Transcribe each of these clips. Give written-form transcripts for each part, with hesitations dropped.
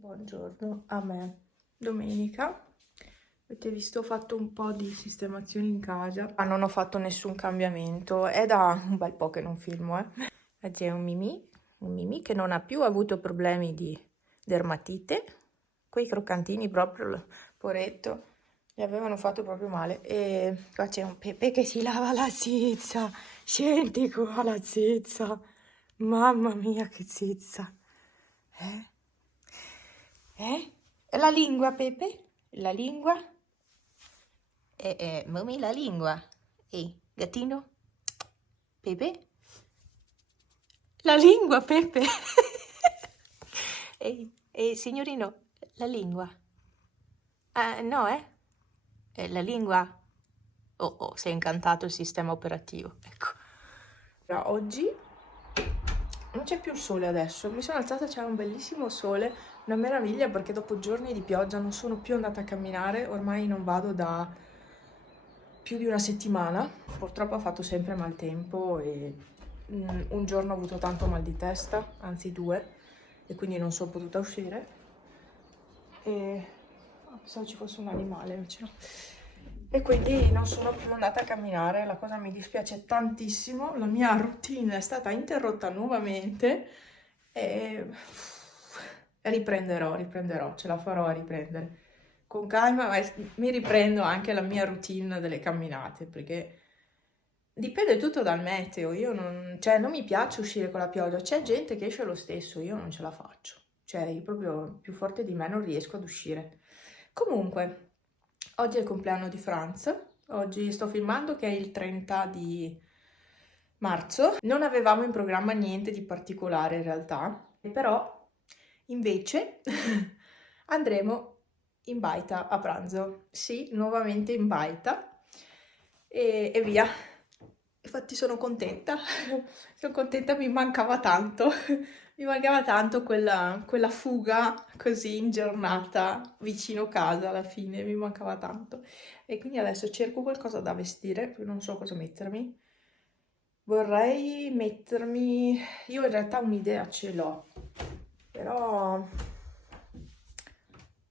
Buongiorno a me. Domenica, avete visto, ho fatto un po' di sistemazioni in casa. Non ho fatto nessun cambiamento, è da un bel po' che non filmo, Oggi è un Mimì che non ha più avuto problemi di dermatite. Quei croccantini proprio, poretto, gli avevano fatto proprio male. E qua c'è un Pepe che si lava la zizza. Senti qua la zizza. Mamma mia che zizza. Eh? Eh? La lingua, Pepe? La lingua? Mamma, la lingua. Ehi, gattino? Pepe? La lingua, Pepe! Signorino, la lingua. Ah, no, eh? La lingua? Oh, oh, si è incantato il sistema operativo, ecco. Oggi non c'è più il sole adesso, mi sono alzata, c'era un bellissimo sole, una meraviglia perché dopo giorni di pioggia non sono più andata a camminare, ormai non vado da più di una settimana, purtroppo ha fatto sempre maltempo e un giorno ho avuto tanto mal di testa, anzi due, e quindi non sono potuta uscire e pensavo ci fosse un animale invece no. E quindi non sono più andata a camminare, la cosa mi dispiace tantissimo, la mia routine è stata interrotta nuovamente e riprenderò, ce la farò a riprendere. Con calma, ma mi riprendo anche la mia routine delle camminate, perché dipende tutto dal meteo, io non, cioè, non mi piace uscire con la pioggia, c'è gente che esce lo stesso, io non ce la faccio, cioè io proprio più forte di me non riesco ad uscire. Comunque, oggi è il compleanno di Franz, oggi sto filmando che è il 30 di marzo, non avevamo in programma niente di particolare in realtà, però invece andremo in baita a pranzo, sì, nuovamente in baita e via. Infatti sono contenta, mi mancava tanto, mi mancava tanto quella fuga così in giornata vicino casa alla fine, mi mancava tanto. E quindi adesso cerco qualcosa da vestire, perché non so cosa mettermi. Vorrei mettermi, io in realtà un'idea ce l'ho, però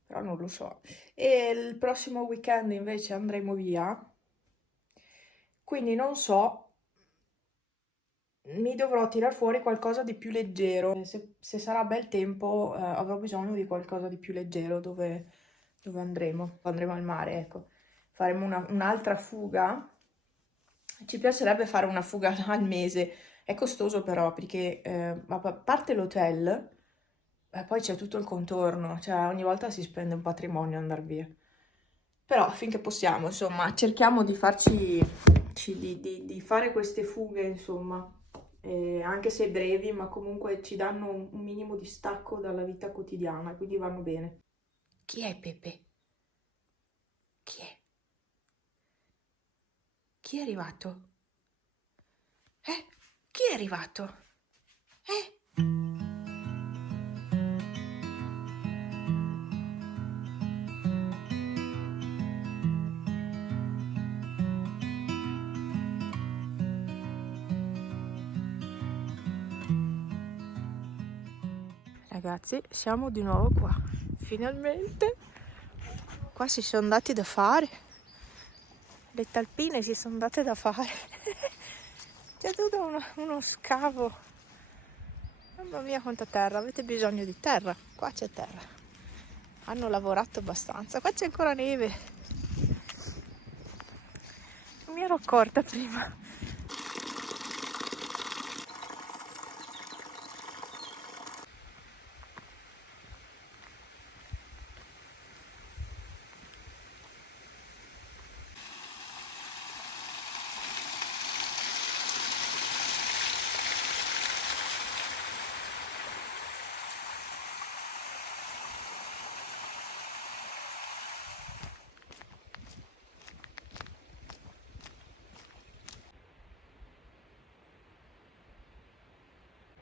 non lo so. E il prossimo weekend invece andremo via, quindi non so, mi dovrò tirar fuori qualcosa di più leggero. Se sarà bel tempo, avrò bisogno di qualcosa di più leggero dove andremo. Andremo al mare, ecco. Faremo un'altra fuga. Ci piacerebbe fare una fuga al mese. È costoso però, perché a parte l'hotel, poi c'è tutto il contorno. Cioè, ogni volta si spende un patrimonio ad andare via. Però finché possiamo, insomma, cerchiamo di farci, di fare queste fughe, insomma, anche se brevi, ma comunque ci danno un minimo di stacco dalla vita quotidiana, quindi vanno bene. Chi è Pepe? Chi è? Chi è arrivato? Chi è arrivato? Eh? Ragazzi, siamo di nuovo qua. Finalmente. Qua si sono dati da fare. Le talpine si sono date da fare. C'è tutto uno scavo. Mamma mia quanta terra, avete bisogno di terra? Qua c'è terra. Hanno lavorato abbastanza. Qua c'è ancora neve. Non mi ero accorta prima.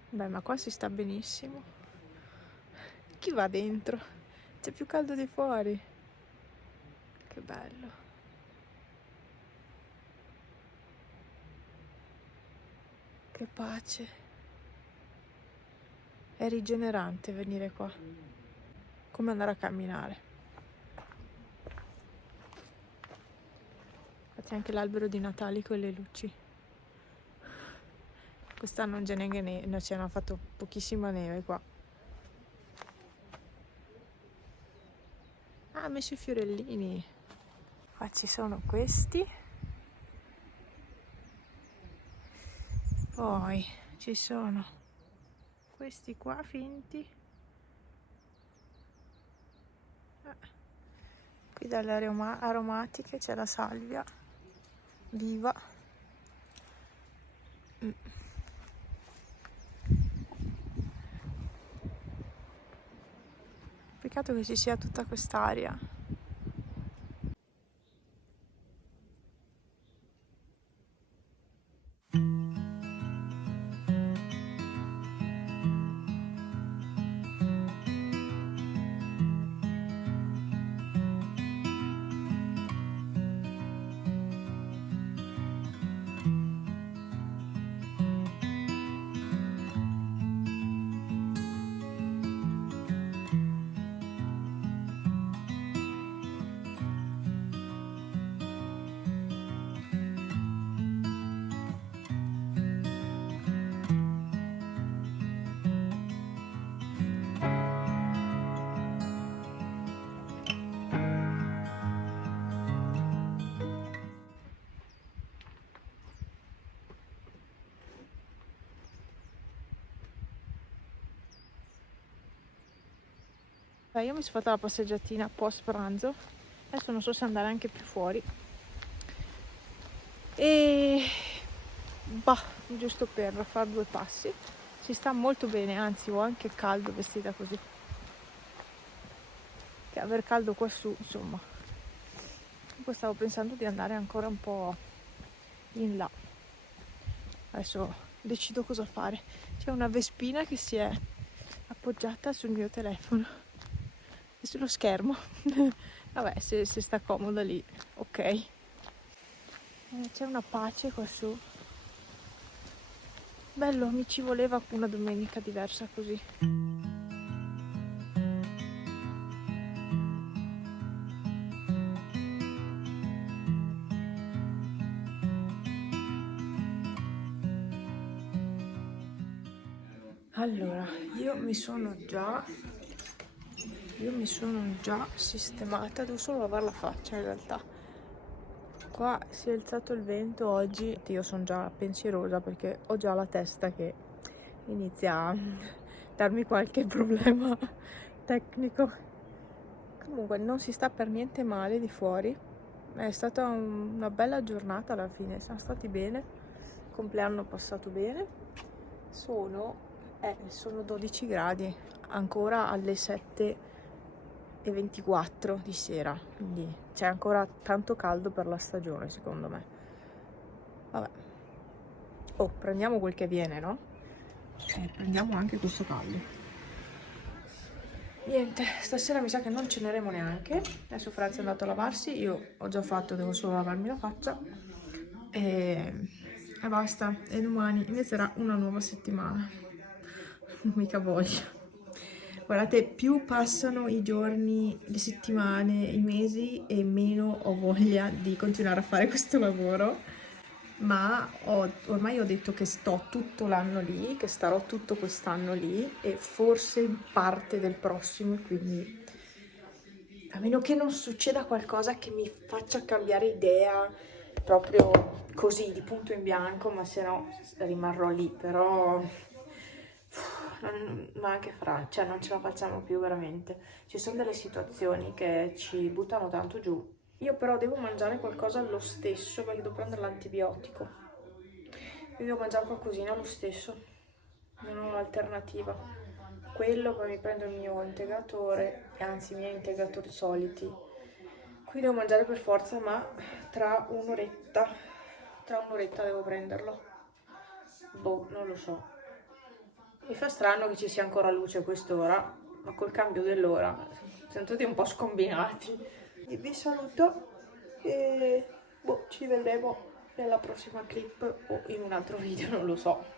Beh, ma qua si sta benissimo. Chi va dentro? C'è più caldo di fuori. Che bello. Che pace. È rigenerante venire qua. come andare a camminare. Infatti anche l'albero di Natale con le luci. Quest'anno non c'è neanche neve, ci hanno fatto pochissima neve qua. Ah, ha messo i fiorellini. Qua ci sono questi. Poi ci sono questi qua finti. Qui dalle aromatiche c'è la salvia viva. Peccato che ci sia tutta quest'aria. Io mi sono fatta la passeggiatina post pranzo, adesso non so se andare anche più fuori e giusto per fare 2 passi. Si sta molto bene, anzi ho anche caldo vestita così, che aver caldo qua su, insomma. Poi stavo pensando di andare ancora un po' in là, adesso decido cosa fare. C'è una vespina che si è appoggiata sul mio telefono e sullo schermo. Vabbè, se sta comoda lì, ok. C'è una pace qua su. Bello, mi ci voleva una domenica diversa così. Allora, io mi sono già sistemata, devo solo lavare la faccia in realtà. Qua si è alzato il vento oggi, io sono già pensierosa perché ho già la testa che inizia a darmi qualche problema tecnico. Comunque non si sta per niente male di fuori, è stata una bella giornata alla fine, siamo stati bene, il compleanno passato bene, sono 12 gradi, ancora alle 7:24 di sera, quindi c'è ancora tanto caldo per la stagione secondo me. Vabbè, prendiamo quel che viene, no? Prendiamo anche questo caldo. Niente, stasera mi sa che non ceneremo neanche. Adesso Franz è andato a lavarsi, io ho già fatto, devo solo lavarmi la faccia e basta. E domani inizierà una nuova settimana. Mica voglia. Guardate, più passano i giorni, le settimane, i mesi e meno ho voglia di continuare a fare questo lavoro. Ma ormai ho detto che sto tutto l'anno lì, che starò tutto quest'anno lì e forse parte del prossimo, quindi a meno che non succeda qualcosa che mi faccia cambiare idea proprio così di punto in bianco, ma se no rimarrò lì, però ma anche cioè non ce la facciamo più veramente. Ci sono delle situazioni che ci buttano tanto giù. Io però devo mangiare qualcosa lo stesso perché devo prendere l'antibiotico. Io devo mangiare qualcosina lo stesso, non ho un'alternativa. Quello, poi mi prendo il mio integratore, anzi i miei integratori soliti. Qui devo mangiare per forza, ma tra un'oretta devo prenderlo. Boh, non lo so. Mi fa strano che ci sia ancora luce a quest'ora, ma col cambio dell'ora siamo tutti un po' scombinati. Vi saluto e ci vedremo nella prossima clip o in un altro video, non lo so.